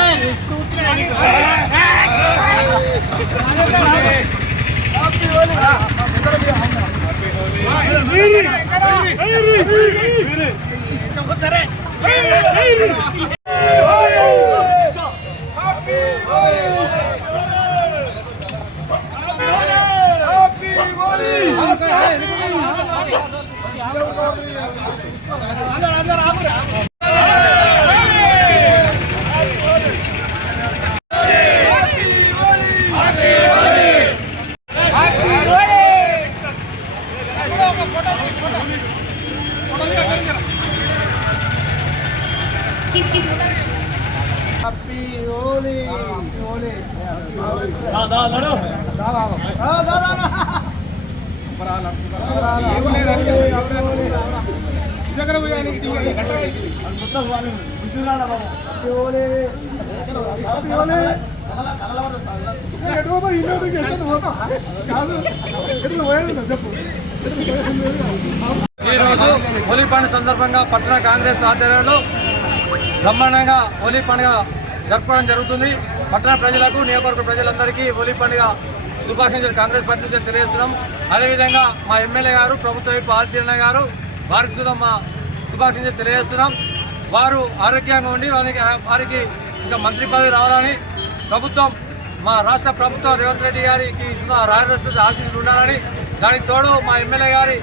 Hey! ఈరోజు హోలీ పండుగ సందర్భంగా పట్టణ కాంగ్రెస్ ఆధ్వర్యంలో బ్రహ్మాండంగా హోలీ పండుగ జరుపుకోవడం జరుగుతుంది. పట్టణ ప్రజలకు నియోజకవర్గ ప్రజలందరికీ హోలీ పండుగ శుభాకాంక్షలు కాంగ్రెస్ పార్టీ నుంచి తెలియజేస్తున్నాం. అదేవిధంగా మా ఎమ్మెల్యే గారు ప్రభుత్వ వైపు ఆశీర్ణ గారు వారికి కూడా మా శుభాకాంక్షలు తెలియజేస్తున్నాం. వారు ఆరోగ్యంగా ఉండి వారికి వారికి ఇంకా మంత్రి పదవి రావాలని ప్రభుత్వం మా రాష్ట్ర ప్రభుత్వం రేవంత్ రెడ్డి గారికి ఇస్తున్న రాజస్థాన్ ఆశీస్సులు ఉండాలని దానికి తోడు మా ఎమ్మెల్యే గారి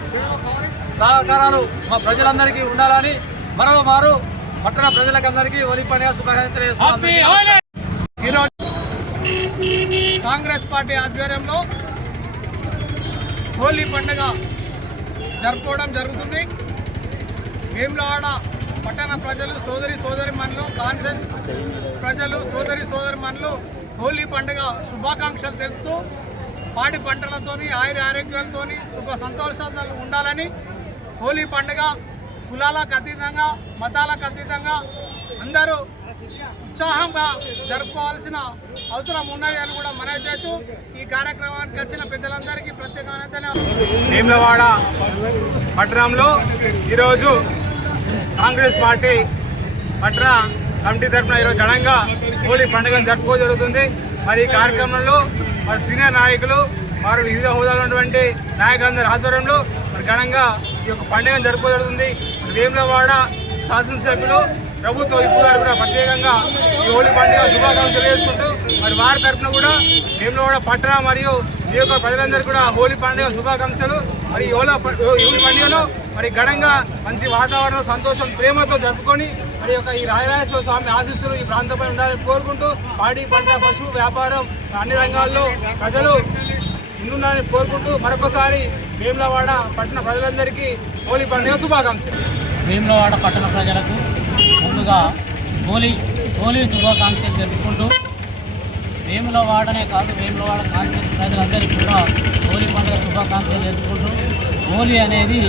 సహకారాలు మా ప్రజలందరికీ ఉండాలని మరో మారు పట్టణ ప్రజలకందరికీ హోలీ పండుగ శుభాకాంక్షలు ఈరోజు కాంగ్రెస్ పార్టీ ఆధ్వర్యంలో హోలీ పండుగ జరుపుకోవడం జరుగుతుంది. వేములవాడ పట్టణ ప్రజలు సోదరి సోదరి మనులు కాన్ఫరెన్స్ ప్రజలు సోదరి సోదరి మనులు హోలీ పండుగ శుభాకాంక్షలు తెలుపుతూ పాడి పంటలతోని ఆయుర ఆరోగ్యాలతోని సుఖ సంతోషాలు ఉండాలని హోలీ పండుగ కులాలకు అతీతంగా మతాలకు అతీతంగా అందరూ ఉత్సాహంగా జరుపుకోవాల్సిన అవసరం ఉన్నది అని కూడా మనవి చేయొచ్చు. ఈ కార్యక్రమానికి వచ్చిన పెద్దలందరికీ ప్రత్యేకమైన నేమ్లవాడ పట్టణంలో ఈరోజు కాంగ్రెస్ పార్టీ పట్టణ కమిటీ తరఫున ఈరోజు ఘనంగా హోలీ పండుగను జరుపుకో జరుగుతుంది. మరి ఈ కార్యక్రమంలో మరి సీనియర్ నాయకులు వారు వివిధ హోదాలో ఉన్నటువంటి నాయకులందరి ఆధ్వర్యంలో మరి ఘనంగా ఈ యొక్క పండుగను జరుపుకో జరుగుతుంది. వేములవాడ శాసనసభ్యులు ప్రభుత్వ విప్పు గారు కూడా ప్రత్యేకంగా ఈ హోలీ పండుగ శుభాకాంక్షలు తెలియజేసుకుంటూ మరి వారి తరఫున కూడా వేములవాడ పట్టణ మరియు ఈ యొక్క ప్రజలందరికీ కూడా హోలీ పండుగ శుభాకాంక్షలు. మరి ఈ హోలీ ప- పండుగలో మరి ఘనంగా మంచి వాతావరణం సంతోషం ప్రేమతో జరుపుకొని మరి యొక్క ఈ రాజరాజేశ్వర స్వామి ఆశిస్తులు ఈ ప్రాంతంపై ఉండాలని కోరుకుంటూ పాడి పంట పశువు వ్యాపారం అన్ని రంగాల్లో ప్రజలు ముందుండాలని కోరుకుంటూ మరొకసారి వేములవాడ పట్టణ ప్రజలందరికీ హోలీ పండుగ శుభాకాంక్షలు. భీమలవాడ పట్టణ ప్రజలకు ముందుగా హోలీ హోలీ శుభాకాంక్షలు జరుపుకుంటూ భీమలవాడనే కాదు భీమలవాడ కాన్సెప్ట్ ప్రజలందరికీ కూడా హోలీ పండుగ శుభాకాంక్షలు జరుపుకుంటూ హోలీ అనేది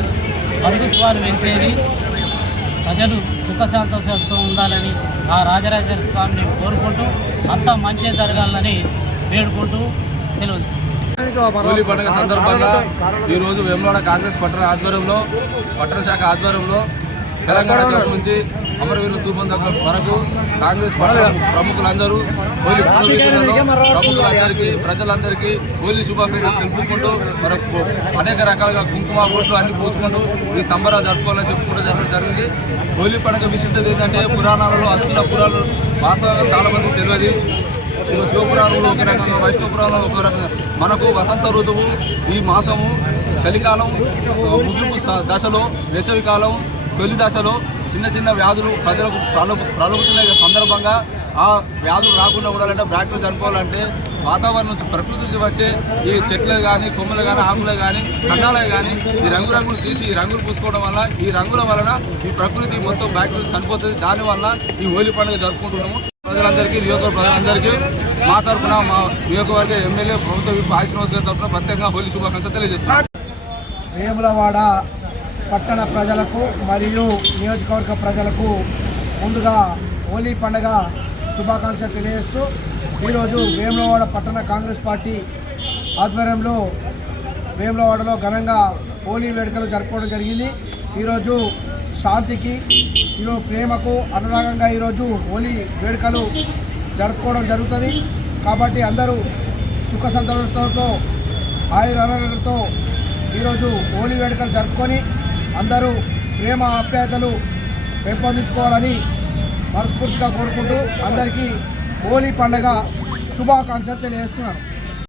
బంధుత్వాలు పెంచేది. ప్రజలు సుఖ సంతోషాలతో ఉండాలని ఆ రాజరాజేశ్వర స్వామిని కోరుకుంటూ అంతా మంచి జరగాలని వేడుకుంటూ సెలవు హోలీ పండుగ సందర్భంగా ఈరోజు రోజు వేములవాడ కాంగ్రెస్ పట్టణ ఆధ్వర్యంలో పట్టణ శాఖ ఆధ్వర్యంలో తెలంగాణ చోటు నుంచి అమరవీరుల స్థూపం దగ్గర వరకు కాంగ్రెస్ పట్టణ ప్రముఖులందరూ హోలీ ప్రముఖులందరికీ ప్రజలందరికీ హోలీ శుభాకాంక్షలు తెలుపుకుంటూ మనకు అనేక రకాలుగా కుంకుమ బోట్లు అన్ని పూసుకుంటూ ఈ సంబరాలు జరుపుకోవాలని చెప్పుకుంటూ జరగడం జరిగింది. హోలీ పండుగ విశిష్టత ఏంటంటే పురాణాలలో అస్తుల పురాణాలు వాస్తవంగా చాలా మందికి తెలియదు. శివ శివపురాణంలో ఒక రకంగా వైష్ణవ పురాణంలో ఒక రకంగా. మనకు వసంత ఋతువు ఈ మాసము చలికాలం ముగింపు దశలో వేసవికాలం తొలి దశలో చిన్న చిన్న వ్యాధులు ప్రజలకు ప్రలు ప్రలుగుతున్న సందర్భంగా ఆ వ్యాధులు రాకుండా ఉండాలంటే బ్రాక్టీలు చనిపోవాలంటే వాతావరణం నుంచి ప్రకృతి నుంచి వచ్చే ఈ చెట్లు కానీ కొమ్మలు కానీ ఆకులు కానీ కండాలు కానీ ఈ రంగు రంగులు తీసి ఈ రంగులు పూసుకోవడం వల్ల ఈ రంగుల వలన ఈ ప్రకృతి మొత్తం బ్యాక్టీరియా చనిపోతుంది. దానివల్ల ఈ హోలీ పండుగ జరుపుకుంటున్నాము. ప్రజలందరికీ నియోజకవర్గ ప్రజలందరికీ మా తరఫున మా నియోజకవర్గ ఎమ్మెల్యే ప్రభుత్వ విప్ తరఫున ప్రత్యేకంగా హోలీ శుభాకాంక్షలు తెలియజేస్తున్నాం వేములవాడ పట్టణ ప్రజలకు మరియు నియోజకవర్గ ప్రజలకు ముందుగా హోలీ పండుగ శుభాకాంక్షలు తెలియజేస్తూ ఈరోజు వేములవాడ పట్టణ కాంగ్రెస్ పార్టీ ఆధ్వర్యంలో వేములవాడలో ఘనంగా హోలీ వేడుకలు జరుపుకోవడం జరిగింది. ఈరోజు శాంతికి ఈరోజు ప్రేమకు అనురాగంగా ఈరోజు హోలీ వేడుకలు జరుపుకోవడం జరుగుతుంది. కాబట్టి అందరూ సుఖ సంతోషాలతో ఆయురారోగ్యంతో ఈరోజు హోలీ వేడుకలు జరుపుకొని అందరూ ప్రేమ ఆప్యాయతలు పెంపొందించుకోవాలని మనస్ఫూర్తిగా కోరుకుంటూ అందరికీ హోలీ పండుగ శుభాకాంక్షలు తెలియజేస్తున్నాను.